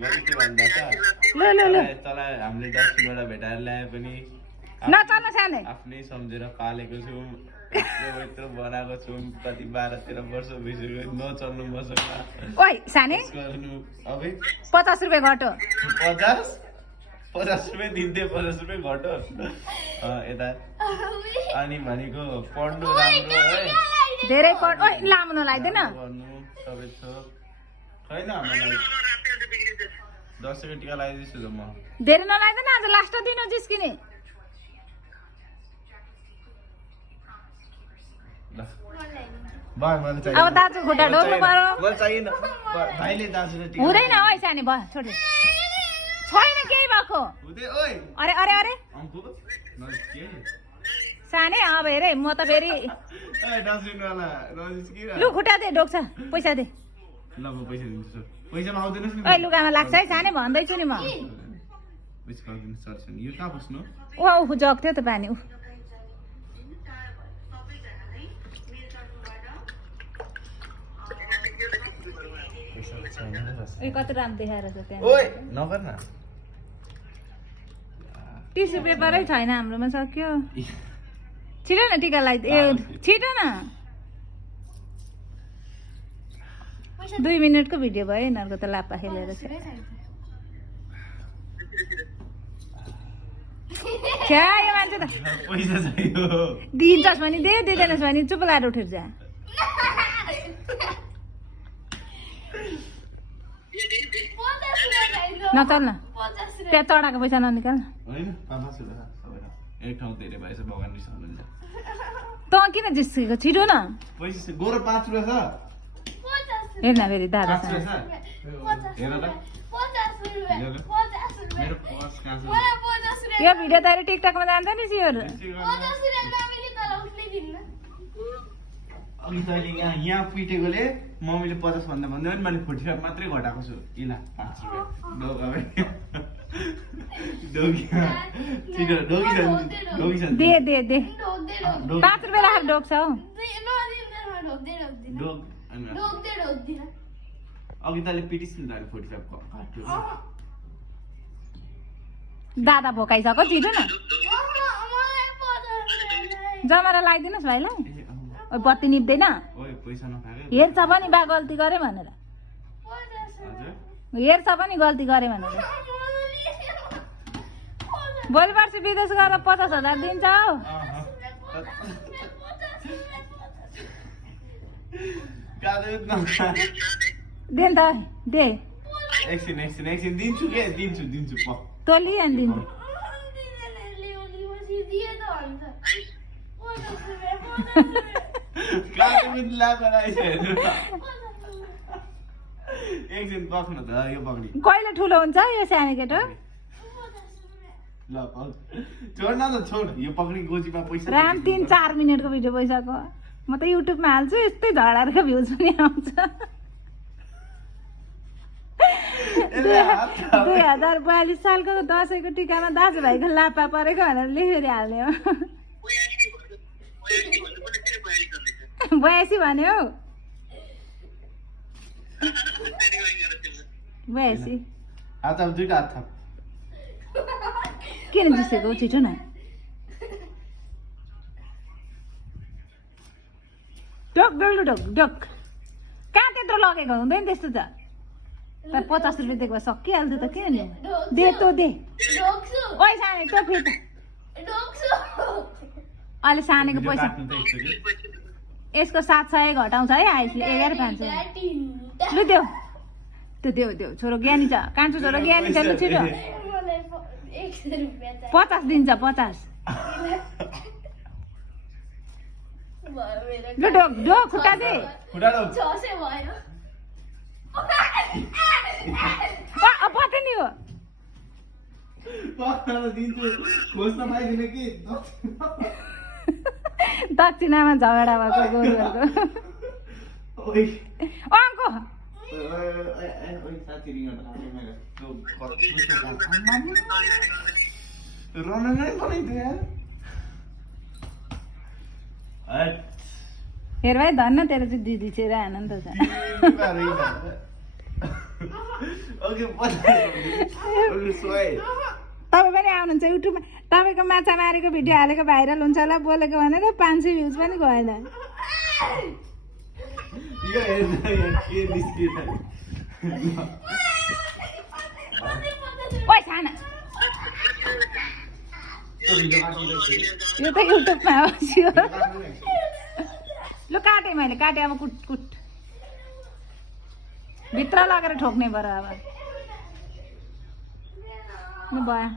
मैले के भन्दा त तँलाई हामीले डस्टबिनबाट भेटाएर ल्याए पनि नचल्न साले आफ्नै सम्झेर पालेको छौँ यत्रो बनाएको छौँ कति 12-13 वर्ष भइसक्यो नचल्नु मसँग ओइ साने अब 50 रुपियाँ घट्यो 50 रुपियाँ दिन्थे 50 रुपियाँ घट्यो यता अनि भनेको पढ्नु राम्रो है धेरै पढ ओइ लामो नलाइदैन गर्नु सबै थोक छैन मलाई दसैँको टिका लगाइदिन्छु त म धेरै नलाइदैन आज लास्ट दिन हो जिस्किने अब दाजु खुट्टा ढोक्नु पर्यो हुँदैन ओइ सानी भयो छोड्दै छैन केही भएको अरे अरे अरे साने अब हेरे म त फेरि लु खुट्टा दे ढोक्छ पैसा दे ओइ लुगामा लाग्छ है साने भन्दैछु नि म ऊ जग थियो त पानी ऊ कति राम्रो देखाएर छ त्यहाँ टिस्यु पेपरै छैन हाम्रोमा सक्यो छिटो न टिका लगाइ ए छिटो न 2 मिनटको भिडियो भयो यिनीहरूको त लापा खेलेर छ छ्या यो मान्छे त पैसा चाहियो दिन्छस् भने दे दिँदैनस् भने चुप लाएर उठेर जा नचल न त्यहाँ चढाएको पैसा ननिकाल त किन जिस्केको छिटो न हेर्न फेरि दादा यो भिडियो त अहिले टिकटकमा जान्छ नि सियोर अघि तैँले यहाँ पुइटेकोले मम्मीले 50 भन्दा भन्दै पनि मैले 45 मात्रै घटाएको छु इला 5 रुपियाँ दे दे दे 5 रुपियाँ राखेर ढोक्छ हौ अघि तैँले पिटिस् नि त 45 घट्यो दादा भोकाइसक्यो छिटो न जमारा लगाइदिनुहोस् भाइलाई बत्ती निप्दैन हेर्छ पनि बा गल्ती गरे भनेर हेर्छ पनि गल्ती गरे भनेर भोलि पर्सि विदेश गएर 50,000 दिन्छ हौ दे त दे एकछिन दिन्छु के दिन्छु तँ लिएन दिन्छु एकछिन पक्नु त यो पक्री कहिले ठुलो हुन्छ यो सानो केटो ल छोड न त छोड यो पक्री गोजीमा पैसा राम 3-4 मिनटको भिडियो पैसाको म त युट्युबमा हाल्छु यस्तै झडारको भ्युज पनि आउँछ 2042 सालको दसैँको टिकामा दाजुभाइको लापा परेको भनेर लेखेर हाल्ने हो 82 भन्यो हौ 82 हात अब दुईटा हात थप किन जिसेको छिटो न ढोक डल्लु ढोक ढोक कहाँ त्यत्रो लगेको हुँदैन त्यस्तो त 50 रुपियाँ दिएको भए सकिहाल्थ्यो त के नि दे त दे ओइ सानो त फेरि अहिले सानेको पैसा यसको 700 घटाउँछ है आइसले 11,500 लु देऊ देऊ छोरो ज्ञानी छ कान्छो छोरो ज्ञानी छ लु छिटो 50 दिन्छ 50 लु ढोक खुट्टा दे पत्ता नि हो दक्षिणामा झगडा भएको गोरुहरूको अङ्को हेर भाइ धन्न तेरो चाहिँ दिदी चाहिँ आनन्द छ ओके 50 ओके 100 तपाईँ पनि आउनुहुन्छ युट्युबमा तपाईँको माछा मारेको भिडियो हालेको भाइरल हुन्छ होला बोलेको भनेर 500 भ्युज पनि गएन यो हेर्दा के निस्किन्छ ओइ छाना यो त युट्युबमा आउँछ लु काटेँ मैले काटेँ अब कुट कुट भित्र लगेर ठोक्ने भएर अब ल भयो